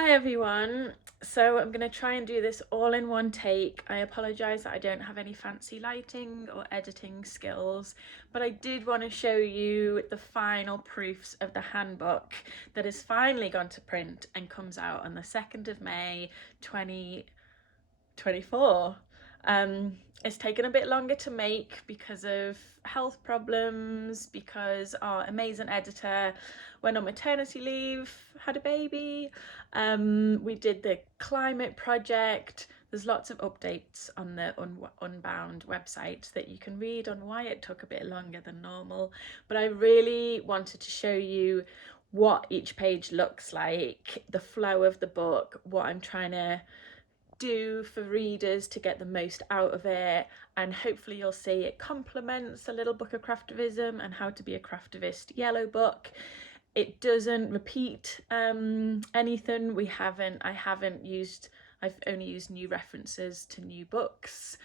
Hi everyone. So I'm going to try and do this all in one take. I apologise that I don't have any fancy lighting or editing skills, but I did want to show you the final proofs of the handbook that has finally gone to print and comes out on the 2nd of May 2024. It's taken a bit longer to make because of health problems, because our amazing editor went on maternity leave, had a baby. We did the climate project. There's lots of updates on the Unbound website that you can read on why it took a bit longer than normal. But I really wanted to show you what each page looks like, the flow of the book, what I'm trying to do for readers to get the most out of it, and hopefully you'll see it complements a little book of craftivism and how to be a craftivist yellow book. It doesn't repeat anything. I've only used new references to new books.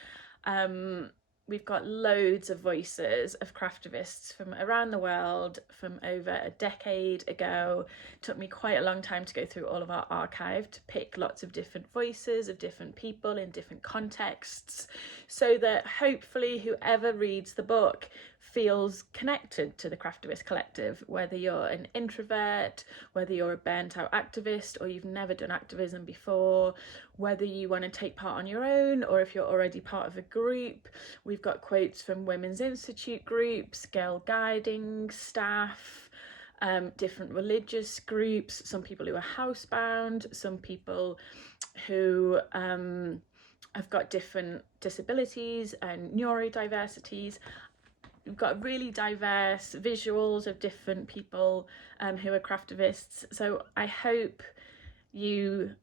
We've got loads of voices of craftivists from around the world from over a decade ago. It took me quite a long time to go through all of our archive to pick lots of different voices of different people in different contexts, so that hopefully whoever reads the book feels connected to the Craftivist Collective, whether you're an introvert, whether you're a burnt out activist or you've never done activism before, whether you want to take part on your own or if you're already part of a group. We've got quotes from Women's Institute groups, girl guiding staff, different religious groups, some people who are housebound, some people who have got different disabilities and neurodiversities. We've got really diverse visuals of different people who are craftivists. So I hope you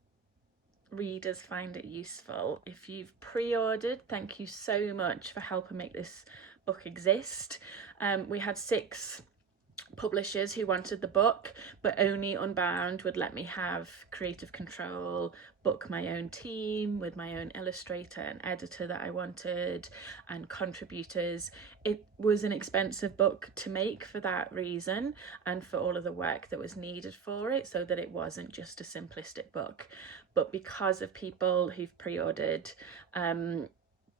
readers find it useful. If you've pre-ordered, thank you so much for helping make this book exist. We had 6 publishers who wanted the book, but only Unbound would let me have creative control, book my own team with my own illustrator and editor that I wanted, and contributors. It was an expensive book to make for that reason, and for all of the work that was needed for it, so that it wasn't just a simplistic book. But because of people who've pre-ordered,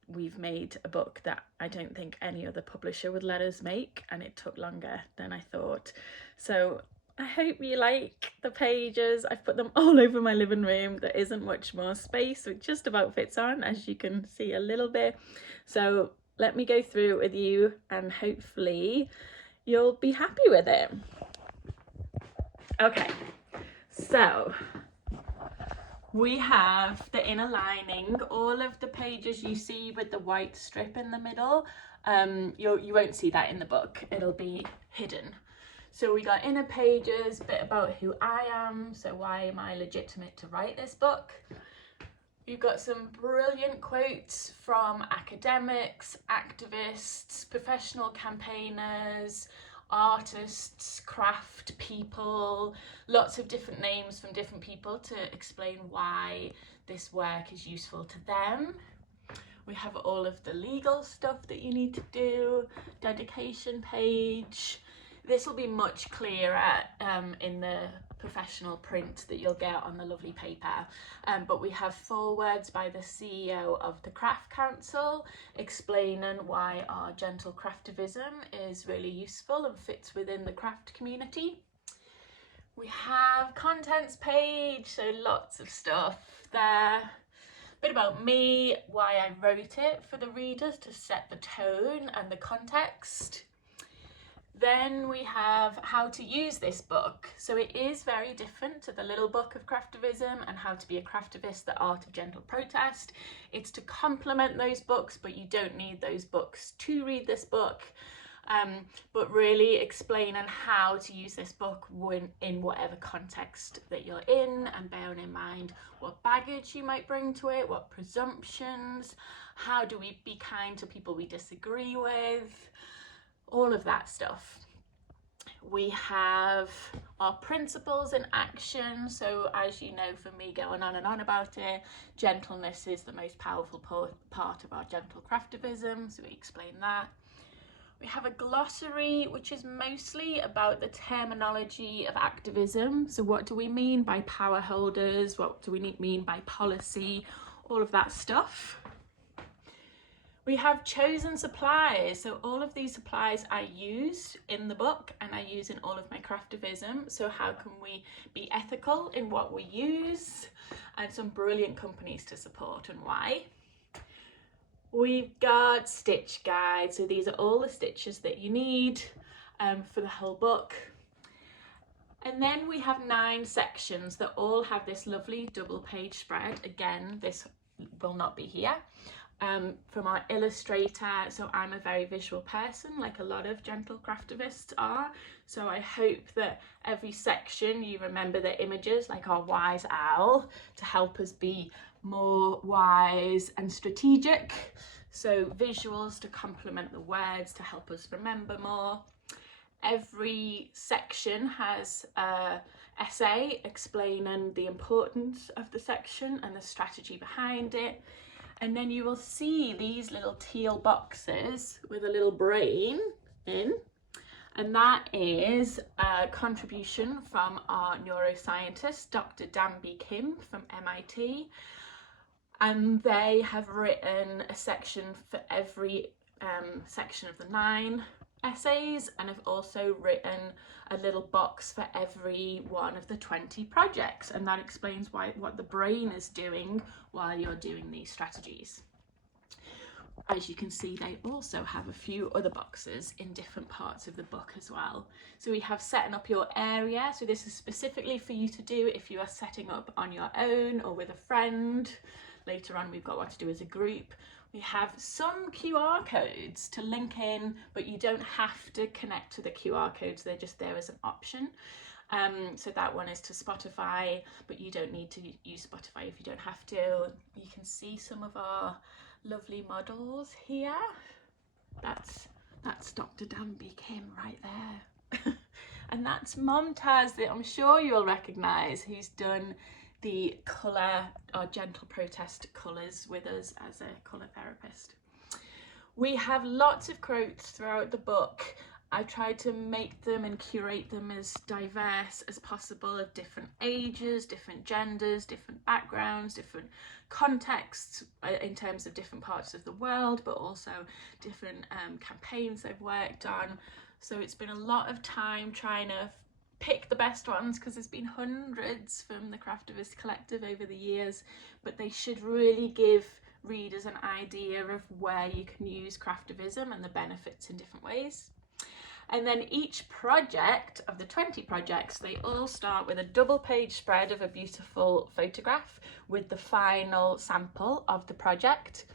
we've made a book that I don't think any other publisher would let us make, and it took longer than I thought. So I hope you like the pages. I've put them all over my living room. There isn't much more space, so it just about fits on, as you can see a little bit. So let me go through it with you and hopefully you'll be happy with it. Okay, so we have the inner lining, all of the pages you see with the white strip in the middle. You won't see that in the book, it'll be hidden. So we got inner pages, a bit about who I am, so why am I legitimate to write this book. We've got some brilliant quotes from academics, activists, professional campaigners, artists, craft people, lots of different names from different people to explain why this work is useful to them. We have all of the legal stuff that you need to do, dedication page. This will be much clearer in the professional print that you'll get on the lovely paper, but we have forewords by the CEO of the Craft Council explaining why our gentle craftivism is really useful and fits within the craft community. We have contents page, so lots of stuff there. A bit about me, why I wrote it for the readers to set the tone and the context. Then we have how to use this book. So it is very different to the little book of craftivism and how to be a craftivist, the art of gentle protest. It's to complement those books, but you don't need those books to read this book. But really explaining how to use this book in whatever context that you're in, and bearing in mind what baggage you might bring to it, what presumptions, how do we be kind to people we disagree with, all of that stuff. We have our principles in action. So as you know from me going on and on about it, gentleness is the most powerful part of our gentle craftivism, so we explain that. We have a glossary, which is mostly about the terminology of activism. So what do we mean by power holders? What do we mean by policy? All of that stuff. We have chosen supplies. So all of these supplies I use in the book and I use in all of my craftivism. So how can we be ethical in what we use? And some brilliant companies to support and why. We've got stitch guides, so these are all the stitches that you need for the whole book. And then we have 9 sections that all have this lovely double page spread. Again, this will not be here, from our illustrator. So I'm a very visual person, like a lot of gentle craftivists are. So I hope that every section you remember the images, like our wise owl, to help us be more wise and strategic. So visuals to complement the words to help us remember more. Every section has a essay explaining the importance of the section and the strategy behind it. And then you will see these little teal boxes with a little brain in. And that is a contribution from our neuroscientist, Dr. Danby Kim from MIT. And they have written a section for every section of the 9 essays, and have also written a little box for every one of the 20 projects. And that explains what the brain is doing while you're doing these strategies. As you can see, they also have a few other boxes in different parts of the book as well. So we have setting up your area. So this is specifically for you to do if you are setting up on your own or with a friend. Later on, we've got what to do as a group. We have some QR codes to link in, but you don't have to connect to the QR codes. They're just there as an option. So that one is to Spotify, but you don't need to use Spotify if you don't have to. You can see some of our lovely models here. That's Dr. Danby Kim right there. And that's Momtaz, that I'm sure you'll recognise, who's done the colour, our gentle protest colours with us as a colour therapist. We have lots of quotes throughout the book. I tried to make them and curate them as diverse as possible, of different ages, different genders, different backgrounds, different contexts in terms of different parts of the world, but also different campaigns they've worked on. So it's been a lot of time trying to pick the best ones, because there's been hundreds from the Craftivist Collective over the years, but they should really give readers an idea of where you can use craftivism and the benefits in different ways. And then each project of the 20 projects, they all start with a double page spread of a beautiful photograph with the final sample of the project.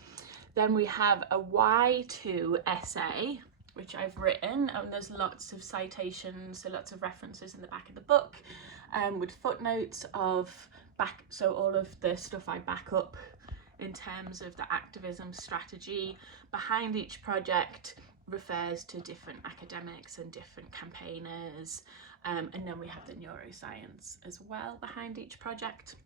Then we have a Y2 essay, which I've written, and there's lots of citations, so lots of references in the back of the book, with footnotes of so all of the stuff I back up in terms of the activism strategy behind each project refers to different academics and different campaigners, and then we have the neuroscience as well behind each project.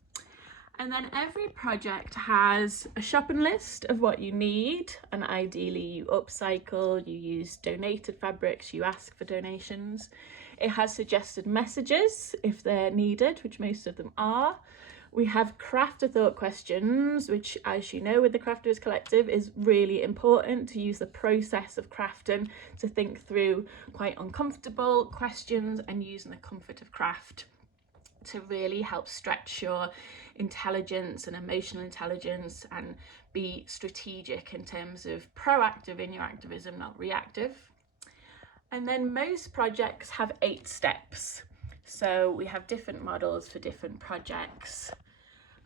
And then every project has a shopping list of what you need, and ideally you upcycle, you use donated fabrics, you ask for donations. It has suggested messages if they're needed, which most of them are. We have craft a thought questions, which, as you know, with the Craftivist Collective is really important to use the process of crafting to think through quite uncomfortable questions and using the comfort of craft to really help stretch your intelligence and emotional intelligence and be strategic in terms of proactive in your activism, not reactive. And then most projects have 8 steps. So we have different models for different projects.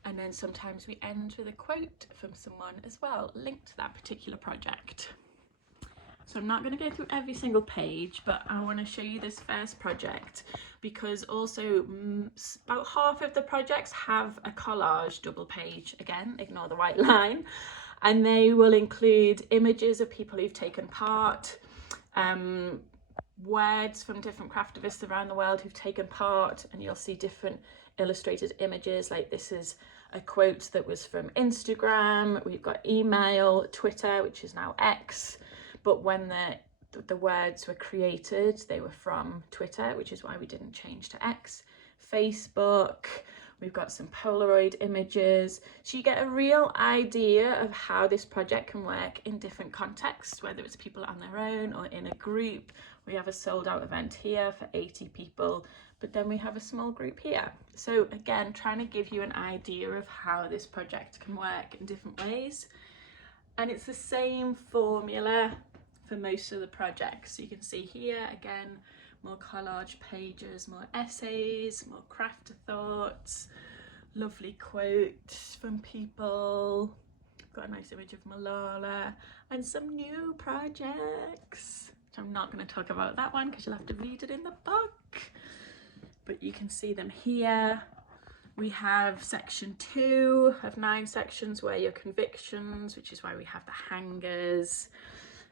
And then sometimes we end with a quote from someone as well, linked to that particular project. So I'm not going to go through every single page, but I want to show you this first project because also about half of the projects have a collage double page. Again, ignore the white line. And they will include images of people who've taken part, words from different craftivists around the world who've taken part, and you'll see different illustrated images. Like this is a quote that was from Instagram. We've got email, Twitter, which is now X. But when the the words were created, they were from Twitter, which is why we didn't change to X, Facebook. We've got some Polaroid images. So you get a real idea of how this project can work in different contexts, whether it's people on their own or in a group. We have a sold out event here for 80 people, but then we have a small group here. So again, trying to give you an idea of how this project can work in different ways. And it's the same formula for most of the projects. So you can see here, again, more collage pages, more essays, more craft thoughts, lovely quotes from people. Got a nice image of Malala and some new projects. I'm not going to talk about that one because you'll have to read it in the book, but you can see them here. We have section 2 of 9 sections, where your convictions, which is why we have the hangers,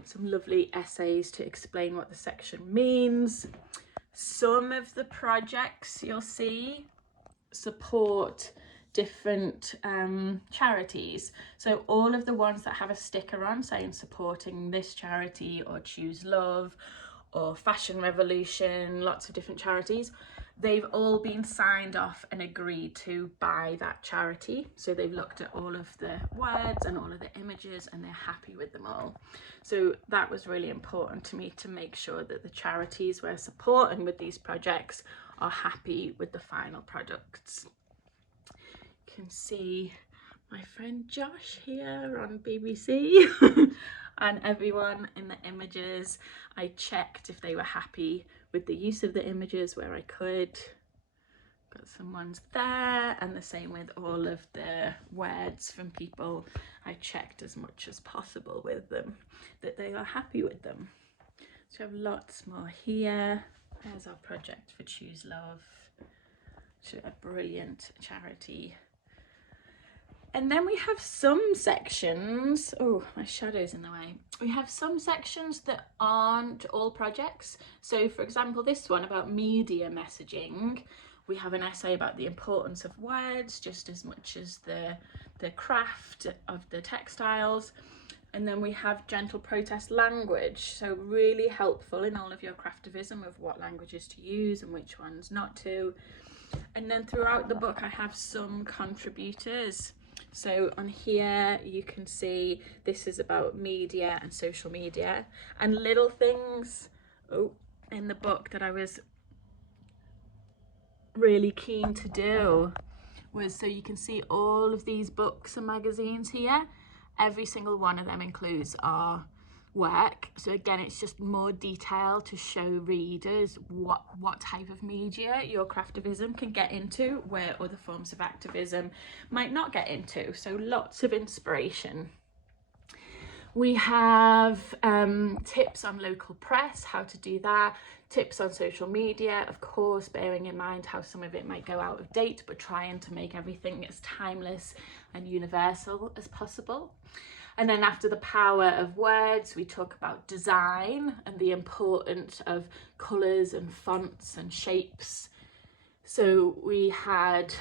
some lovely essays to explain what the section means. Some of the projects you'll see support different charities. So all of the ones that have a sticker on saying supporting this charity or Choose Love or Fashion Revolution, lots of different charities, they've all been signed off and agreed to by that charity. So they've looked at all of the words and all of the images and they're happy with them all. So that was really important to me, to make sure that the charities we're supporting with these projects are happy with the final products. You can see my friend Josh here on BBC and everyone in the images. I checked if they were happy with the use of the images where I could. Got some ones there, and the same with all of the words from people. I checked as much as possible with them that they are happy with them. So we have lots more here. There's our project for Choose Love, which is a brilliant charity. And then we have some sections, oh, my shadow's in the way. We have some sections that aren't all projects. So for example, this one about media messaging, we have an essay about the importance of words just as much as the craft of the textiles. And then we have gentle protest language, so really helpful in all of your craftivism of what languages to use and which ones not to. And then throughout the book I have some contributors. So on here you can see this is about media and social media, and little things in the book that I was really keen to do was, so you can see all of these books and magazines here, every single one of them includes our work. So again, it's just more detail to show readers what type of media your craftivism can get into, where other forms of activism might not get into. So lots of inspiration. We have tips on local press, how to do that, tips on social media, of course, bearing in mind how some of it might go out of date, but trying to make everything as timeless and universal as possible. And then after the power of words, we talk about design and the importance of colours and fonts and shapes. So we had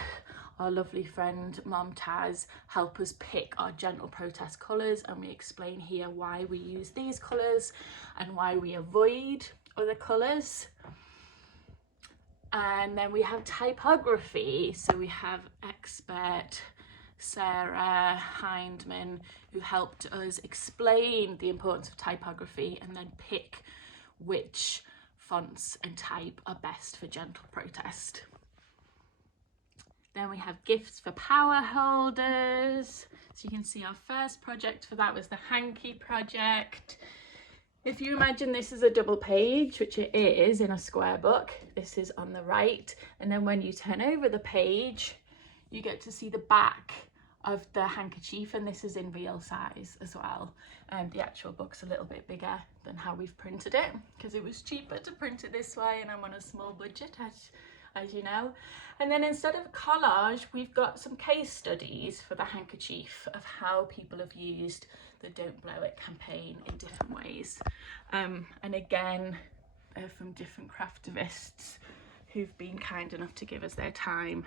our lovely friend Momtaz help us pick our gentle protest colours, and we explain here why we use these colours and why we avoid other colours. And then we have typography. So we have expert Sarah Hindman, who helped us explain the importance of typography and then pick which fonts and type are best for gentle protest. Then we have gifts for power holders. So you can see our first project for that was the hanky project. If you imagine this is a double page, which it is in a square book, this is on the right. And then when you turn over the page, you get to see the back of the handkerchief, and this is in real size as well. And the actual book's a little bit bigger than how we've printed it because it was cheaper to print it this way, and I'm on a small budget, as you know. And then instead of collage, we've got some case studies for the handkerchief of how people have used the Don't Blow It campaign in different ways. And again, from different craftivists who've been kind enough to give us their time.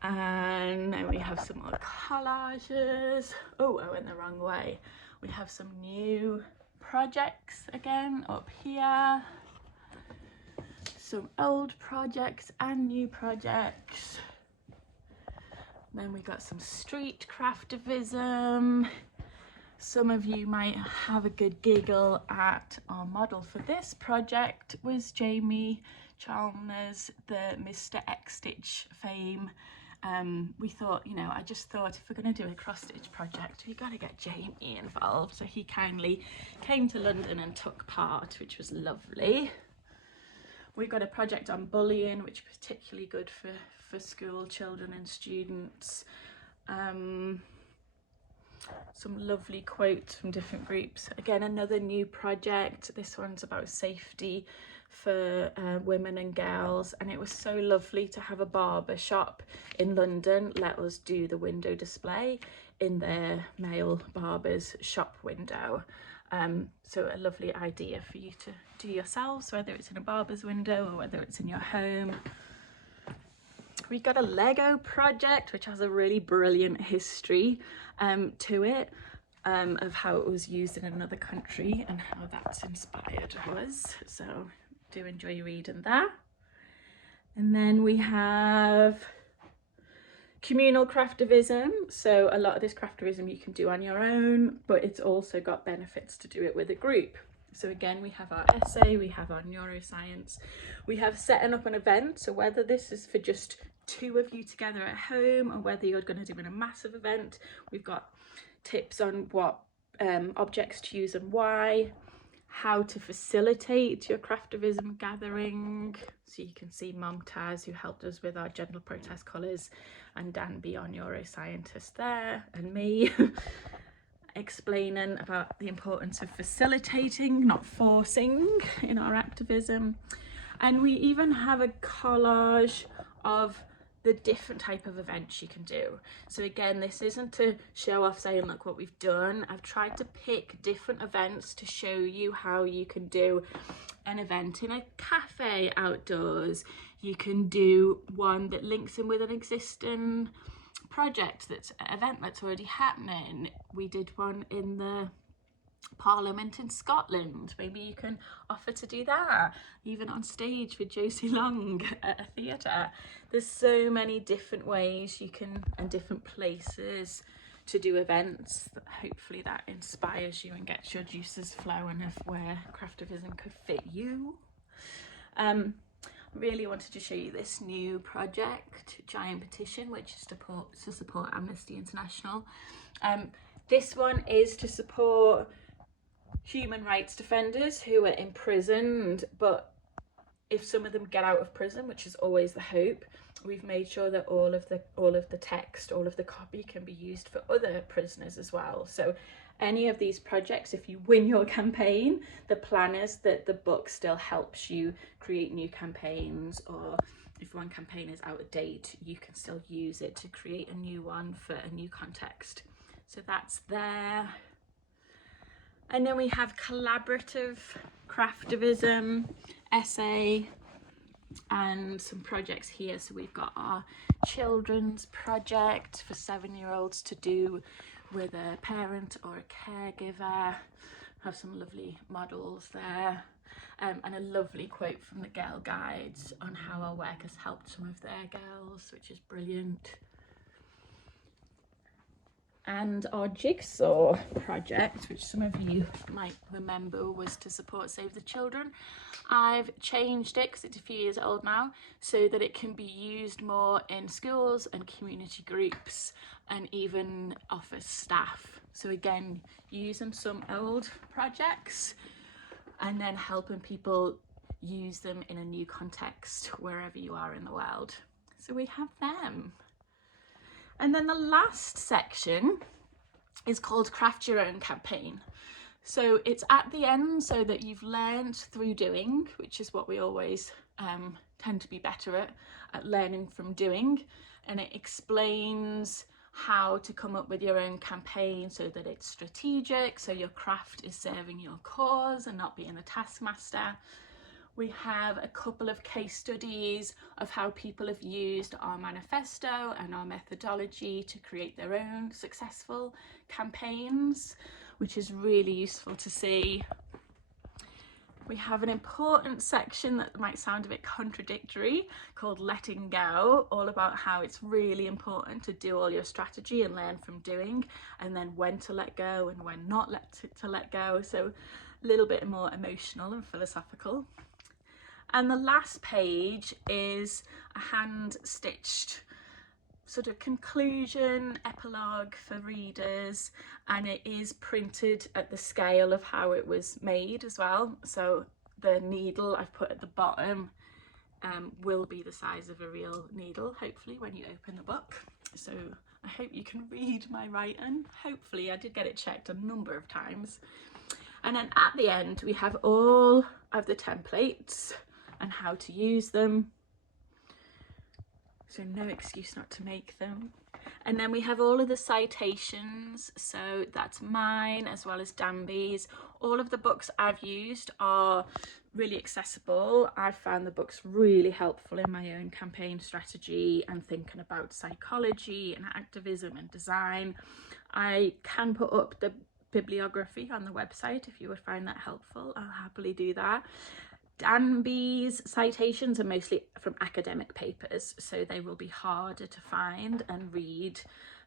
And then we have some more collages. Oh, I went the wrong way. We have some new projects again up here. Some old projects and new projects. Then we got some street craftivism. Some of you might have a good giggle at our model for this project was Jamie Chalmers, the Mr. X-Stitch fame. We thought, you know, I just thought if we're going to do a cross-stitch project, we've got to get Jamie involved. So he kindly came to London and took part, which was lovely. We've got a project on bullying, which is particularly good for school children and students. Some lovely quotes from different groups. Again, another new project. This one's about safety for women and girls, and it was so lovely to have a barber shop in London let us do the window display in their male barber's shop window. So a lovely idea for you to do yourselves, whether it's in a barber's window or whether it's in your home. We got a Lego project which has a really brilliant history to it, of how it was used in another country and how that's inspired us, so do enjoy reading that. And then we have communal craftivism. So a lot of this craftivism you can do on your own, but it's also got benefits to do it with a group. So again, we have our essay, we have our neuroscience, we have setting up an event. So whether this is for just 2 of you together at home or whether you're going to do in a massive event, we've got tips on what objects to use and why, how to facilitate your craftivism gathering. So you can see Mom Taz, who helped us with our gender protest colours, and Danby, our neuroscientist there, and me explaining about the importance of facilitating, not forcing, in our activism. And we even have a collage of the different type of events you can do. So again, this isn't to show off saying look what we've done. I've tried to pick different events to show you how you can do an event in a cafe outdoors. You can do one that links in with an existing project, that's an event that's already happening. We did one in the Parliament in Scotland. Maybe you can offer to do that, even on stage with Josie Long at a theatre. There's so many different ways you can, and different places to do events. Hopefully that inspires you and gets your juices flowing of where craftivism could fit you. Really wanted to show you this new project, Giant Petition, which is to support Amnesty International. This one is to support human rights defenders who are imprisoned, but if some of them get out of prison, which is always the hope, we've made sure that all of the text, all of the copy can be used for other prisoners as well. So any of these projects, if you win your campaign, the plan is that the book still helps you create new campaigns, or if one campaign is out of date, you can still use it to create a new one for a new context. So that's there. And then we have collaborative craftivism, essay, and some projects here. So we've got our children's project for 7-year-olds to do with a parent or a caregiver. Have some lovely models there, and a lovely quote from the Girl Guides on how our work has helped some of their girls, which is brilliant. And our jigsaw project, which some of you might remember was to support Save the Children. I've changed it because it's a few years old now, so that it can be used more in schools and community groups and even office staff. So again, using some old projects and then helping people use them in a new context wherever you are in the world. So we have them. And then the last section is called Craft Your Own Campaign. So it's at the end so that you've learned through doing, which is what we always tend to be better at learning from doing. And it explains how to come up with your own campaign so that it's strategic, so your craft is serving your cause and not being a taskmaster. We have a couple of case studies of how people have used our manifesto and our methodology to create their own successful campaigns. which is really useful to see. We have an important section that might sound a bit contradictory called letting go, all about how it's really important to do all your strategy and learn from doing, and then when to let go and when not to let go. So a little bit more emotional and philosophical. And the last page is a hand stitched sort of conclusion, epilogue for readers, and it is printed at the scale of how it was made as well. So the needle I've put at the bottom will be the size of a real needle, hopefully, when you open the book. So I hope you can read my writing. Hopefully, I did get it checked a number of times. And then at the end, we have all of the templates and how to use them. So no excuse not to make them. And then we have all of the citations. So that's mine as well as Danby's. All of the books I've used are really accessible. I've found the books really helpful in my own campaign strategy and thinking about psychology and activism and design. I can put up the bibliography on the website if you would find that helpful. I'll happily do that. Danby's citations are mostly from academic papers, so they will be harder to find and read,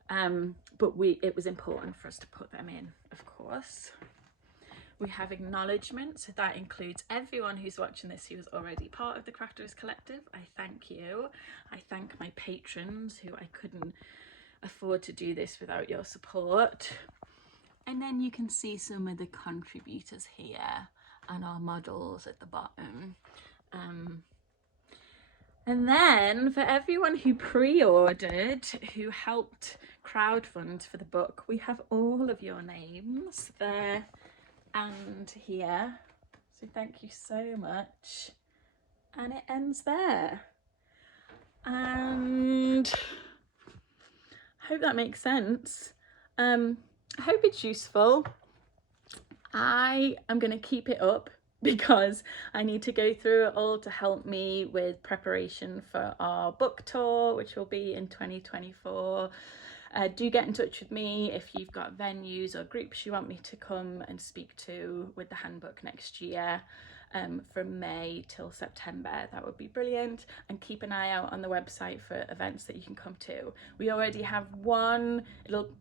but it was important for us to put them in, of course. We have acknowledgement, so that includes everyone who's watching this who is already part of the Craftivist Collective. I thank you. I thank my patrons, who I couldn't afford to do this without your support. And then you can see some of the contributors here and our models at the bottom. And then for everyone who pre-ordered, who helped crowdfund for the book, we have all of your names there and here. So thank you so much. And it ends there. And I hope that makes sense. I hope it's useful. I am going to keep it up because I need to go through it all to help me with preparation for our book tour, which will be in 2024. Do get in touch with me if you've got venues or groups you want me to come and speak to with the handbook next year. From May till September, that would be brilliant. And keep an eye out on the website for events that you can come to. We already have one,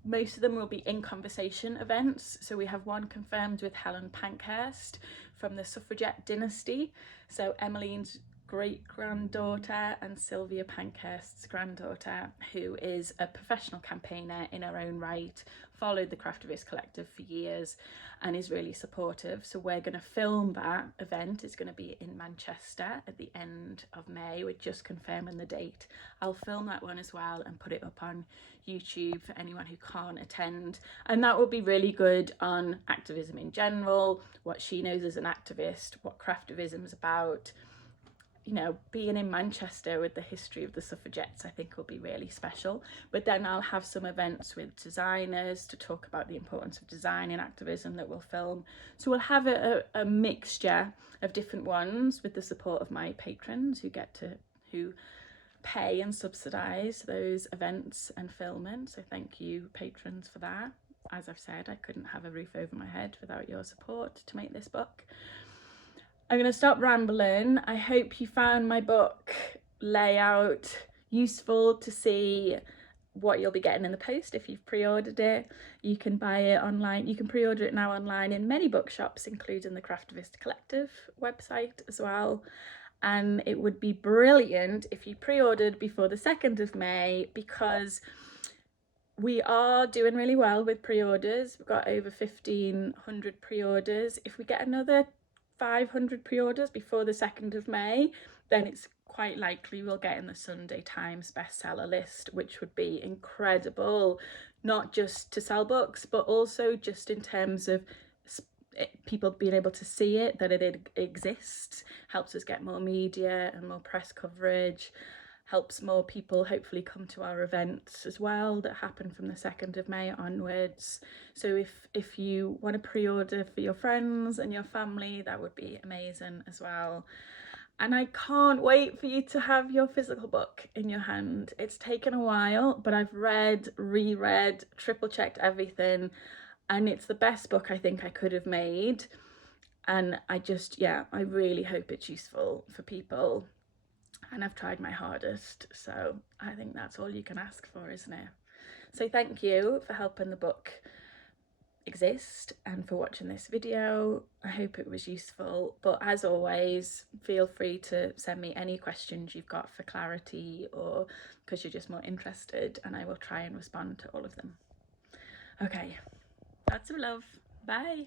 most of them will be in conversation events. So we have one confirmed with Helen Pankhurst from the suffragette dynasty. So Emmeline's great-granddaughter and Sylvia Pankhurst's granddaughter, who is a professional campaigner in her own right, followed the Craftivist Collective for years and is really supportive. So we're going to film that event. It's going to be in Manchester at the end of May. We're just confirming the date. I'll film that one as well and put it up on YouTube for anyone who can't attend. And that will be really good on activism in general, what she knows as an activist, what craftivism is about. You know, being in Manchester with the history of the suffragettes, I think will be really special. But then I'll have some events with designers to talk about the importance of design in activism that we'll film. So we'll have a mixture of different ones with the support of my patrons who pay and subsidise those events and filming. So thank you, patrons, for that. As I've said, I couldn't have a roof over my head without your support to make this book. I'm going to stop rambling. I hope you found my book layout useful to see what you'll be getting in the post if you've pre-ordered it. You can buy it online. You can pre-order it now online in many bookshops, including the Craftivist Collective website as well. And it would be brilliant if you pre-ordered before the 2nd of May, because we are doing really well with pre-orders. We've got over 1,500 pre-orders. If we get another 500 pre-orders before the 2nd of May, then it's quite likely we'll get in the Sunday Times bestseller list, which would be incredible, not just to sell books, but also just in terms of people being able to see it, that it exists, helps us get more media and more press coverage, helps more people hopefully come to our events as well that happen from the 2nd of May onwards. So if you want to pre-order for your friends and your family, that would be amazing as well. And I can't wait for you to have your physical book in your hand. It's taken a while, but I've read, reread, triple checked everything. and it's the best book I think I could have made. And I just, yeah, I really hope it's useful for people, and I've tried my hardest, so I think that's all you can ask for, isn't it? So thank you for helping the book exist and for watching this video. I hope it was useful, but as always, feel free to send me any questions you've got for clarity or because you're just more interested, and I will try and respond to all of them. Okay, lots of love. Bye.